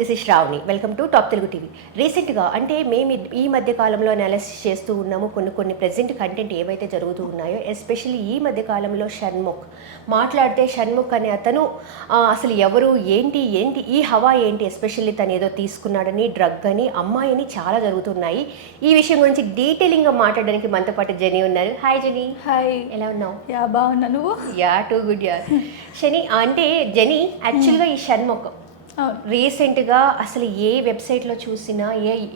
This is Shravani. Welcome to top Telugu TV. రీసెంట్గా అంటే మేము ఈ మధ్య కాలంలో అనాలిసిస్ చేస్తూ ఉన్నాము కొన్ని ప్రెజెంట్ కంటెంట్ ఏవైతే జరుగుతూ ఉన్నాయో, ఎస్పెషల్లీ ఈ మధ్య కాలంలో షణ్ముఖ్ మాట్లాడితే షణ్ముఖ్ అనే అతను అసలు ఎవరు ఏంటి ఈ హవా ఏంటి, ఎస్పెషల్లీ తను ఏదో తీసుకున్నాడని, డ్రగ్ అని, అమ్మాయిని చాలా జరుగుతున్నాయి. ఈ విషయం గురించి డీటెయిలింగ్గా మాట్లాడడానికి మనతో పాటు జెనీ ఉన్నారు. హాయ్ జెనీ. హాయ్. ఎలా ఉన్నావు? యా బాగున్నా, నువ్వు? యా టూ గుడ్ యార్. శని అంటే జెనీ యాక్చువల్గా ఈ షణ్ముఖ్ రీసెంట్గా అసలు ఏ వెబ్సైట్లో చూసినా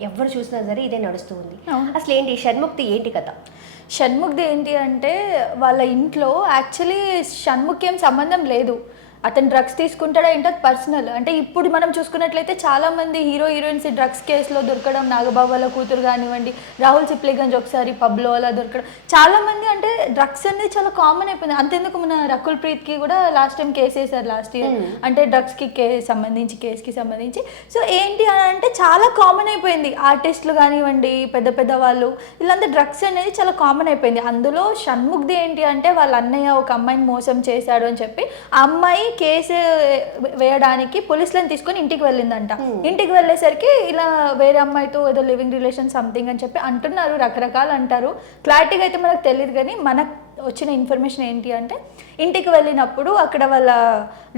ఎవరు చూసినా సరే ఇదే నడుస్తూ ఉంది. అసలు ఏంటి షణ్ముఖ్ది ఏంటి కథ? షణ్ముఖ్ది ఏంటి అంటే వాళ్ళ ఇంట్లో యాక్చువల్లీ షణ్ముఖ్ ఏం సంబంధం లేదు. అతను డ్రగ్స్ తీసుకుంటాడా ఏంటో పర్సనల్. అంటే ఇప్పుడు మనం చూసుకున్నట్లయితే చాలామంది హీరోయిన్స్ డ్రగ్స్ కేసులో దొరకడం, నాగబాబు వాళ్ళ కూతురు కానివ్వండి, రాహుల్ సిప్లిగంజ్ ఒకసారి పబ్లో అలా దొరకడం, చాలామంది అంటే డ్రగ్స్ అనేది చాలా కామన్ అయిపోయింది. అంతెందుకు మన రకుల్ ప్రీత్కి కూడా లాస్ట్ టైం కేసు వేశారు లాస్ట్ ఇయర్, అంటే డ్రగ్స్కి కేసుకి సంబంధించి. సో ఏంటి అని అంటే చాలా కామన్ అయిపోయింది. ఆర్టిస్టులు కానివ్వండి, పెద్ద పెద్ద వాళ్ళు, వీళ్ళంతా డ్రగ్స్ అనేది చాలా కామన్ అయిపోయింది. అందులో షణ్ముఖ్ది ఏంటి అంటే వాళ్ళ అన్నయ్య ఒక అమ్మాయిని మోసం చేశాడు అని చెప్పి ఆ అమ్మాయి కేసు వేయడానికి పోలీసులను తీసుకొని ఇంటికి వెళ్ళిందంట. ఇంటికి వెళ్ళేసరికి ఇలా వేరే అమ్మాయితో ఏదో లివింగ్ రిలేషన్ సంథింగ్ అని చెప్పి అంటున్నారు, రకరకాలు అంటారు. క్లారిటీగా అయితే మనకు తెలియదు, కానీ మనకు వచ్చిన ఇన్ఫర్మేషన్ ఏంటి అంటే ఇంటికి వెళ్ళినప్పుడు అక్కడ వాళ్ళ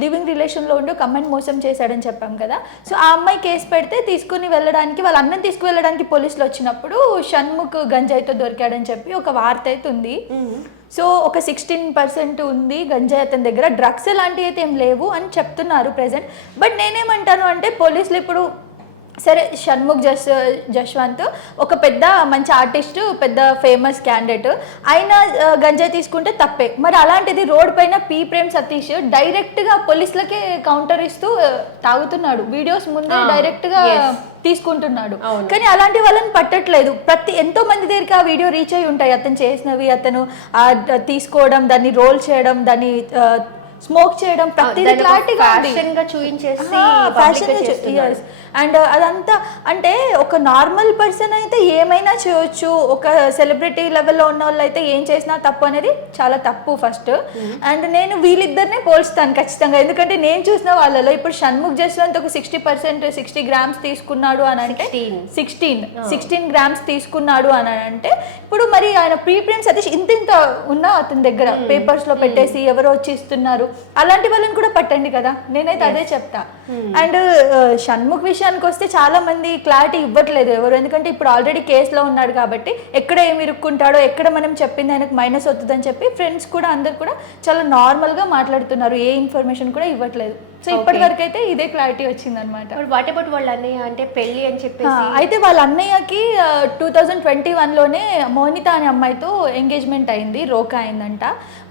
లివింగ్ రిలేషన్లో ఉండి ఒక అమ్మాయిని మోసం చేశాడని చెప్పాం కదా. సో ఆ అమ్మాయి కేసు పెడితే తీసుకుని వెళ్ళడానికి, వాళ్ళ అన్నం తీసుకువెళ్ళడానికి పోలీసులు వచ్చినప్పుడు షణ్ముఖ్ గంజాయితో దొరికాడని చెప్పి ఒక వార్త అయితే ఉంది. సో ఒక 16% ఉంది గంజాయి అతని దగ్గర, డ్రగ్స్ లాంటివి అయితే ఏం లేవు అని చెప్తున్నారు ప్రెజెంట్. బట్ నేనేమంటాను అంటే పోలీసులు ఇప్పుడు సరే షణ్ముఖ్ జశ్వంత్ ఒక పెద్ద మంచి ఆర్టిస్టు, పెద్ద ఫేమస్ క్యాండిడేట్, ఆయన గంజాయి తీసుకుంటే తప్పే. మరి అలాంటిది రోడ్ పైన పి ప్రేమ్ సతీష్ డైరెక్ట్గా పోలీసులకే కౌంటర్ ఇస్తూ తాగుతున్నాడు, వీడియోస్ ముందే డైరెక్ట్గా తీసుకుంటున్నాడు. కానీ అలాంటి వాళ్ళని పట్టట్లేదు. ఎంతో మంది దగ్గరికి ఆ వీడియో రీచ్ అయి ఉంటాయి, అతను చేసినవి, అతను తీసుకోవడం, దాన్ని రోల్ చేయడం, దాన్ని స్మోక్ చేయడం, ప్రతిదీ క్లారిటీగా అండ్ అదంతా. అంటే ఒక నార్మల్ పర్సన్ అయితే ఏమైనా చేయొచ్చు, ఒక సెలబ్రిటీ లెవెల్లో ఉన్న వాళ్ళు అయితే ఏం చేసినా తప్పు అనేది చాలా తప్పు ఫస్ట్. అండ్ నేను వీళ్ళిద్దరినే పోల్స్తాను ఖచ్చితంగా, ఎందుకంటే నేను చూసిన వాళ్ళలో ఇప్పుడు షణ్ముఖ్ జశ్వంత్ ఒక 60 గ్రామ్స్ తీసుకున్నాడు అని అంటే 16 గ్రామ్స్ తీసుకున్నాడు అని అంటే ఇప్పుడు మరి ఆయన ప్రేమ్ సతీష్ ఇంత ఉన్నా అతని దగ్గర పేపర్స్ లో పెట్టేసి ఎవరో వచ్చి ఇస్తున్నారు, అలాంటి వాళ్ళని కూడా పట్టండి కదా, నేనైతే అదే చెప్తా. అండ్ షణ్ముఖ్ విషయానికి వస్తే చాలా మంది క్లారిటీ ఇవ్వట్లేదు ఎవరు, ఎందుకంటే ఇప్పుడు ఆల్రెడీ కేసులో ఉన్నాడు కాబట్టి ఎక్కడ ఏమి ఇరుక్కుంటాడో, ఎక్కడ మనం చెప్పింది ఆయనకు మైనస్ అవుతుందని చెప్పి ఫ్రెండ్స్ కూడా అందరు కూడా చాలా నార్మల్గా మాట్లాడుతున్నారు, ఏ ఇన్ఫర్మేషన్ కూడా ఇవ్వట్లేదు. సో ఇప్పటి వరకు అయితే ఇదే క్లారిటీ వచ్చింది అనమాట. వాట్ అబౌట్ వాళ్ళ అన్నయ్య, అంటే పెళ్లి అని చెప్పేసి అయితే వాళ్ళ అన్నయ్యకి 2021లోనే మోనిత అనే అమ్మాయితో ఎంగేజ్మెంట్ అయింది, రోకా అయిందంట.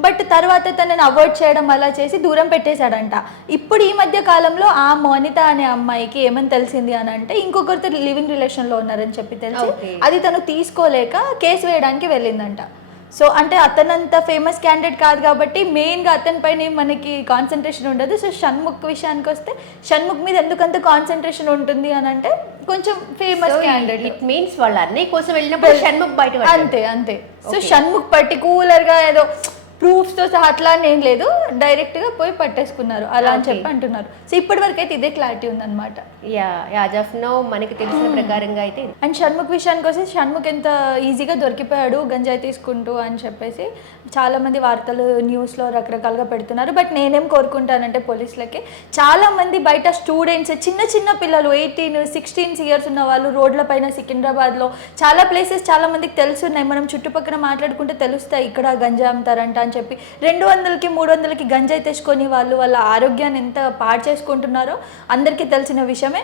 బట్ తర్వాత తనని అవాయిడ్ చేయడం అలా చేసి దూరం పెట్టేశాడంట. ఇప్పుడు ఈ మధ్య కాలంలో ఆ మోనిత అనే అమ్మాయికి ఏమని తెలిసింది అని అంటే ఇంకొకరితో లివింగ్ రిలేషన్లో ఉన్నారని చెప్పి తెలిసి అది తను తీసుకోలేక కేసు వేయడానికి వెళ్ళిందంట. సో అంటే అతనంత ఫేమస్ క్యాండిడేట్ కాదు కాబట్టి మెయిన్గా అతని పైన మనకి కాన్సన్ట్రేషన్ ఉండదు. సో షణ్ముఖ్ విషయానికి వస్తే షణ్ముఖ్ మీద ఎందుకంత కాన్సన్ట్రేషన్ ఉంటుంది అని అంటే కొంచెం ఫేమస్ క్యాండిడేట్, ఇట్ మీన్స్ వాళ్ళ అన్నయ్య కోసం వెళ్ళినప్పుడు షణ్ముఖ్ బయట అంతే. సో షణ్ముఖ్ పర్టికులర్గా ఏదో ప్రూఫ్స్తో సహా అట్లా ఏం లేదు, డైరెక్ట్గా పోయి పట్టేసుకున్నారు అలా అని చెప్పి అంటున్నారు. సో ఇప్పటి వరకు అయితే ఇదే క్లారిటీ ఉందన్నమాట. యాజ్ ఆఫ్ నౌ మనకి తెలిసిన ప్రకారంగా అయితే. అండ్ షణ్ముఖ్ విషయానికి వస్తే షణ్ముఖ్ ఎంత ఈజీగా దొరికిపోయాడు గంజాయి తీసుకుంటూ అని చెప్పేసి చాలామంది వార్తలు న్యూస్లో రకరకాలుగా పెడుతున్నారు. బట్ నేనేం కోరుకుంటానంటే పోలీసులకి చాలామంది బయట స్టూడెంట్స్, చిన్న పిల్లలు 18-16 ఇయర్స్ ఉన్న వాళ్ళు రోడ్ల పైన సికింద్రాబాద్లో చాలా ప్లేసెస్ చాలామందికి తెలుసున్నాయి, మనం చుట్టుపక్కల మాట్లాడుకుంటే తెలుస్తాయి ఇక్కడ గంజాయి అమ్ముతారంట అని చెప్పి. 200-300కి గంజాయి తెచ్చుకొని వాళ్ళు వాళ్ళ ఆరోగ్యాన్ని ఎంత పాడు చేసుకుంటున్నారో అందరికీ తెలిసిన విషయమే.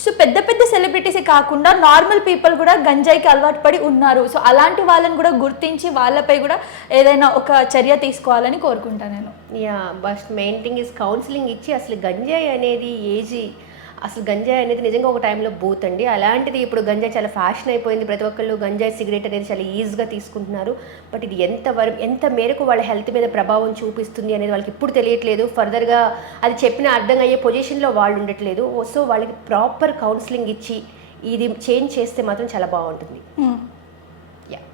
సో పెద్ద సెలబ్రిటీసే కాకుండా నార్మల్ పీపుల్ కూడా గంజాయికి అలవాటు పడి ఉన్నారు. సో అలాంటి వాళ్ళని కూడా గుర్తించి వాళ్ళపై కూడా ఏదైనా ఒక చర్య తీసుకోవాలని కోరుకుంటాను నేను. But main thing is counselling ఇచ్చి అసలు గంజాయి అనేది అసలు గంజాయి అనేది నిజంగా ఒక టైంలో బూత్ అండి. అలాంటిది ఇప్పుడు గంజాయి చాలా ఫ్యాషన్ అయిపోయింది, ప్రతి ఒక్కళ్ళు గంజాయి సిగరెట్ అనేది చాలా ఈజీగా తీసుకుంటున్నారు. బట్ ఇది ఎంత మేరకు వాళ్ళ హెల్త్ మీద ప్రభావం చూపిస్తుంది అనేది వాళ్ళకి ఇప్పుడు తెలియట్లేదు. ఫర్దర్గా అది చెప్పిన అర్థం అయ్యే పొజిషన్లో వాళ్ళు ఉండట్లేదు. సో వాళ్ళకి ప్రాపర్ కౌన్సిలింగ్ ఇచ్చి ఇది చేంజ్ చేస్తే మాత్రం చాలా బాగుంటుంది.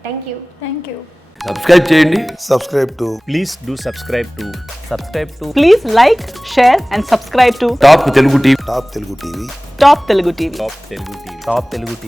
Thank you. సబ్స్క్రైబ్ చేయండి. subscribe to Please do subscribe to Please like, share and subscribe to top Telugu TV. Top Telugu TV. Top Telugu TV. Top Telugu TV.